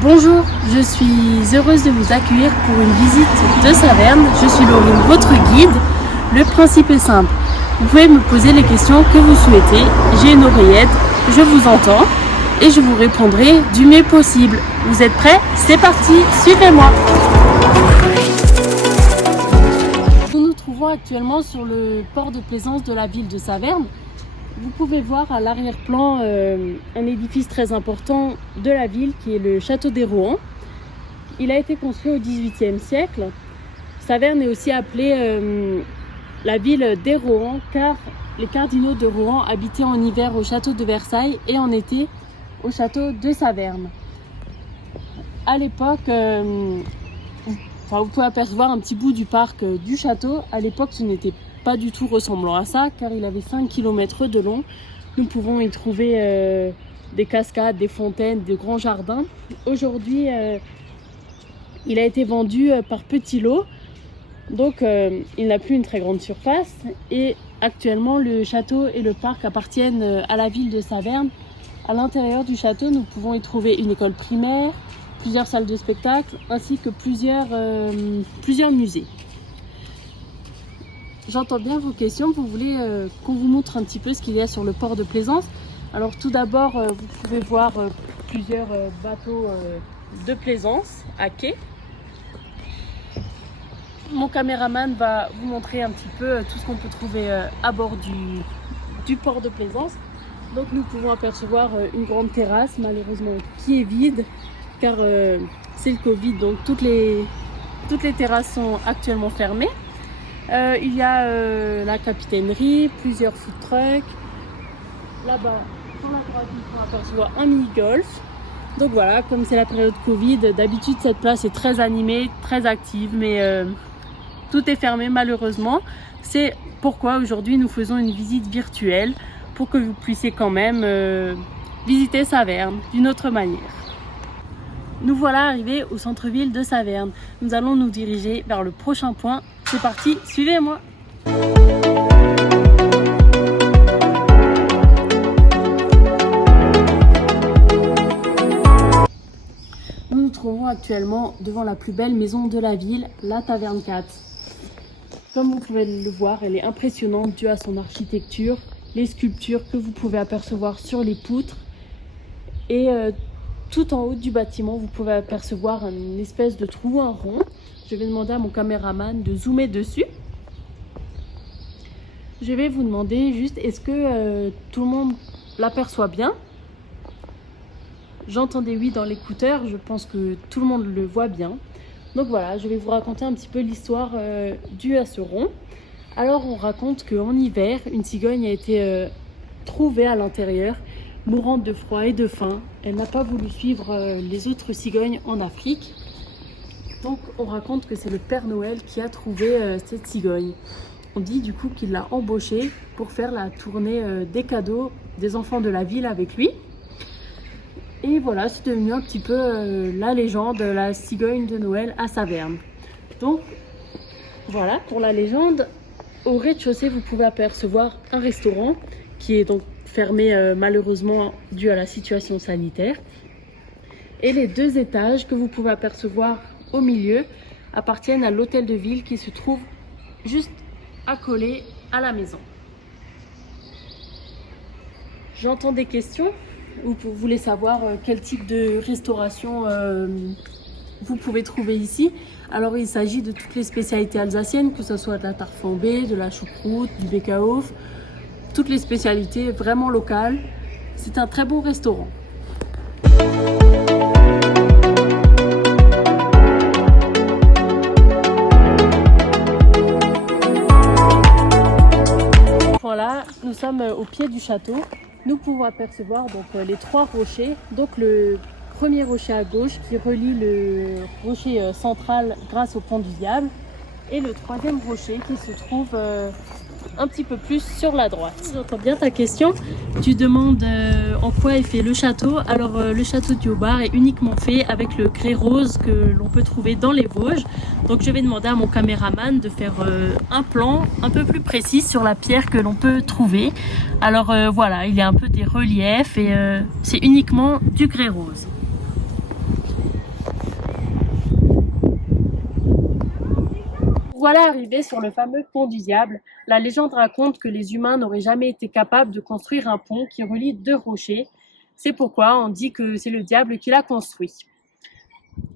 Bonjour, je suis heureuse de vous accueillir pour une visite de Saverne. Je suis Laurine, votre guide. Le principe est simple. Vous pouvez me poser les questions que vous souhaitez. J'ai une oreillette, je vous entends et je vous répondrai du mieux possible. Vous êtes prêts? C'est parti, suivez-moi. Nous nous trouvons actuellement sur le port de plaisance de la ville de Saverne. Vous pouvez voir à l'arrière-plan un édifice très important de la ville qui est le château des Rohan. Il a été construit au XVIIIe siècle. Saverne est aussi appelée la ville des Rohan car les cardinaux de Rohan habitaient en hiver au château de Versailles et en été au château de Saverne. À l'époque, vous pouvez apercevoir un petit bout du parc du château. À l'époque, ce n'était pas du tout ressemblant à ça car il avait 5 km de long. Nous pouvons y trouver des cascades, des fontaines, de grands jardins. Aujourd'hui, il a été vendu par petits lots, donc il n'a plus une très grande surface et actuellement le château et le parc appartiennent à la ville de Saverne. À l'intérieur du château, nous pouvons y trouver une école primaire, plusieurs salles de spectacle ainsi que plusieurs musées. J'entends bien vos questions. Vous voulez qu'on vous montre un petit peu ce qu'il y a sur le port de plaisance. Alors tout d'abord, vous pouvez voir plusieurs bateaux de plaisance à quai. Mon caméraman va vous montrer un petit peu tout ce qu'on peut trouver à bord du port de plaisance. Donc nous pouvons apercevoir une grande terrasse, malheureusement qui est vide car c'est le Covid, donc toutes les terrasses sont actuellement fermées. Il y a la capitainerie, plusieurs food trucks. Là-bas, sur la droite, on aperçoit un mini-golf. Donc voilà, comme c'est la période Covid, d'habitude cette place est très animée, très active, mais tout est fermé malheureusement. C'est pourquoi aujourd'hui nous faisons une visite virtuelle pour que vous puissiez quand même visiter Saverne d'une autre manière. Nous voilà arrivés au centre-ville de Saverne. Nous allons nous diriger vers le prochain point. C'est parti, suivez-moi. Nous nous trouvons actuellement devant la plus belle maison de la ville, la Taverne 4. Comme vous pouvez le voir, elle est impressionnante due à son architecture, les sculptures que vous pouvez apercevoir sur les poutres et tout en haut du bâtiment, vous pouvez apercevoir une espèce de trou, un rond. Je vais demander à mon caméraman de zoomer dessus. Je vais vous demander juste, est-ce que tout le monde l'aperçoit bien? J'entends des oui dans l'écouteur, je pense que tout le monde le voit bien. Donc voilà, je vais vous raconter un petit peu l'histoire due à ce rond. Alors on raconte qu'en hiver, une cigogne a été trouvée à l'intérieur, mourante de froid et de faim. Elle n'a pas voulu suivre les autres cigognes en Afrique. Donc on raconte que c'est le Père Noël qui a trouvé cette cigogne. On dit du coup qu'il l'a embauchée pour faire la tournée des cadeaux des enfants de la ville avec lui. Et voilà, c'est devenu un petit peu la légende, la cigogne de Noël à Saverne. Donc voilà pour la légende. Au rez-de-chaussée, vous pouvez apercevoir un restaurant qui est donc fermé malheureusement dû à la situation sanitaire. Et les 2 étages que vous pouvez apercevoir au milieu appartiennent à l'hôtel de ville qui se trouve juste accolé à la maison. J'entends des questions. Vous voulez savoir quel type de restauration vous pouvez trouver ici. Alors il s'agit de toutes les spécialités alsaciennes, que ce soit de la tarte flambée, de la choucroute, du bekaof, toutes les spécialités vraiment locales. C'est un très bon restaurant. Voilà, nous sommes au pied du château. Nous pouvons apercevoir donc les 3 rochers. Donc le premier rocher à gauche qui relie le rocher central grâce au pont du Diable. Et le 3e rocher qui se trouve un petit peu plus sur la droite. J'entends bien ta question. Tu demandes en quoi est fait le château. Alors le château du Haut-Bar est uniquement fait avec le grès rose que l'on peut trouver dans les Vosges. Donc je vais demander à mon caméraman de faire un plan un peu plus précis sur la pierre que l'on peut trouver. Alors voilà, il y a un peu des reliefs et c'est uniquement du grès rose. voilà arrivés sur le fameux pont du diable. La légende raconte que les humains n'auraient jamais été capables de construire un pont qui relie deux rochers. C'est pourquoi on dit que c'est le diable qui l'a construit.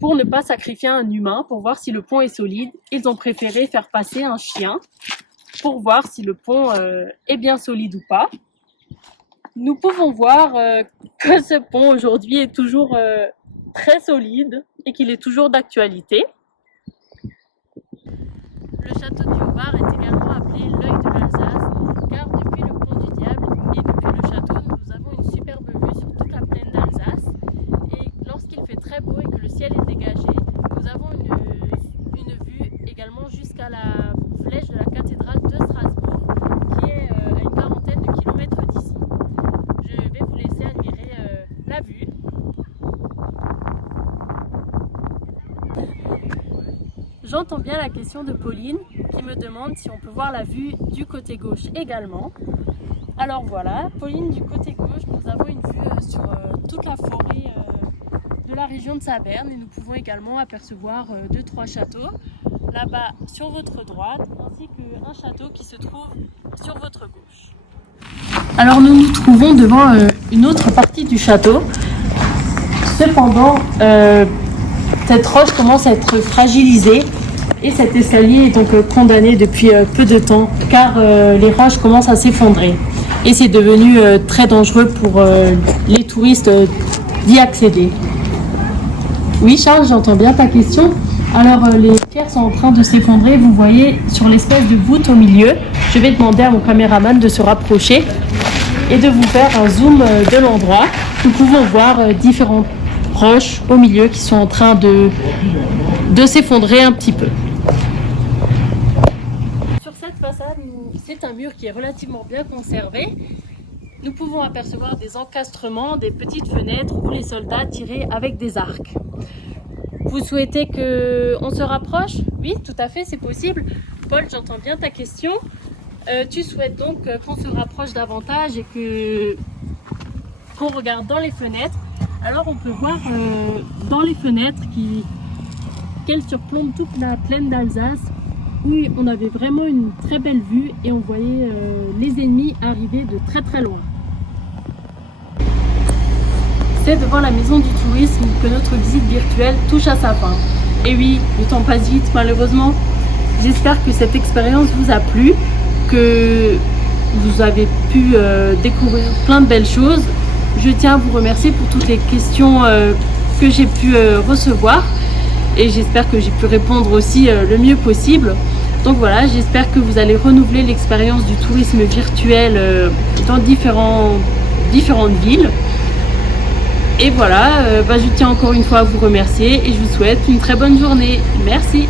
Pour ne pas sacrifier un humain, pour voir si le pont est solide, ils ont préféré faire passer un chien pour voir si le pont est bien solide ou pas. Nous pouvons voir que ce pont aujourd'hui est toujours très solide et qu'il est toujours d'actualité. Le château du Haut-Bar est également appelé l'œil de l'Alsace, car depuis le pont du diable et depuis le château, nous avons une superbe vue sur toute la plaine d'Alsace. Et lorsqu'il fait très beau et que le ciel est dégagé, nous avons une vue également jusqu'à la flèche de la cathédrale de Strasbourg, qui est à une quarantaine de kilomètres d'ici. Je vais vous laisser admirer la vue. J'entends bien la question de Pauline qui me demande si on peut voir la vue du côté gauche également. Alors voilà, Pauline, du côté gauche, nous avons une vue sur toute la forêt de la région de Saverne et nous pouvons également apercevoir 2-3 châteaux là-bas sur votre droite ainsi qu'un château qui se trouve sur votre gauche. Alors nous nous trouvons devant une autre partie du château. Cependant, cette roche commence à être fragilisée et cet escalier est donc condamné depuis peu de temps car les roches commencent à s'effondrer et c'est devenu très dangereux pour les touristes d'y accéder. Oui Charles, j'entends bien ta question. Alors les pierres sont en train de s'effondrer, vous voyez sur l'espèce de voûte au milieu. Je vais demander à mon caméraman de se rapprocher et de vous faire un zoom de l'endroit. Nous pouvons voir différentes roches au milieu qui sont en train de s'effondrer un petit peu. Sur cette façade, c'est un mur qui est relativement bien conservé. Nous pouvons apercevoir des encastrements, des petites fenêtres où les soldats tiraient avec des arcs. Vous souhaitez qu'on se rapproche? Oui, tout à fait, c'est possible. Paul, j'entends bien ta question. Tu souhaites donc qu'on se rapproche davantage et qu'on regarde dans les fenêtres. Alors on peut voir dans les fenêtres qu'elles surplombent toute la plaine d'Alsace. Oui, on avait vraiment une très belle vue et on voyait les ennemis arriver de très très loin. C'est devant la maison du tourisme que notre visite virtuelle touche à sa fin. Et oui, le temps passe vite malheureusement. J'espère que cette expérience vous a plu, que vous avez pu découvrir plein de belles choses. Je tiens à vous remercier pour toutes les questions que j'ai pu recevoir et j'espère que j'ai pu répondre aussi le mieux possible. Donc voilà, j'espère que vous allez renouveler l'expérience du tourisme virtuel dans différentes villes. Et voilà, je tiens encore une fois à vous remercier et je vous souhaite une très bonne journée. Merci.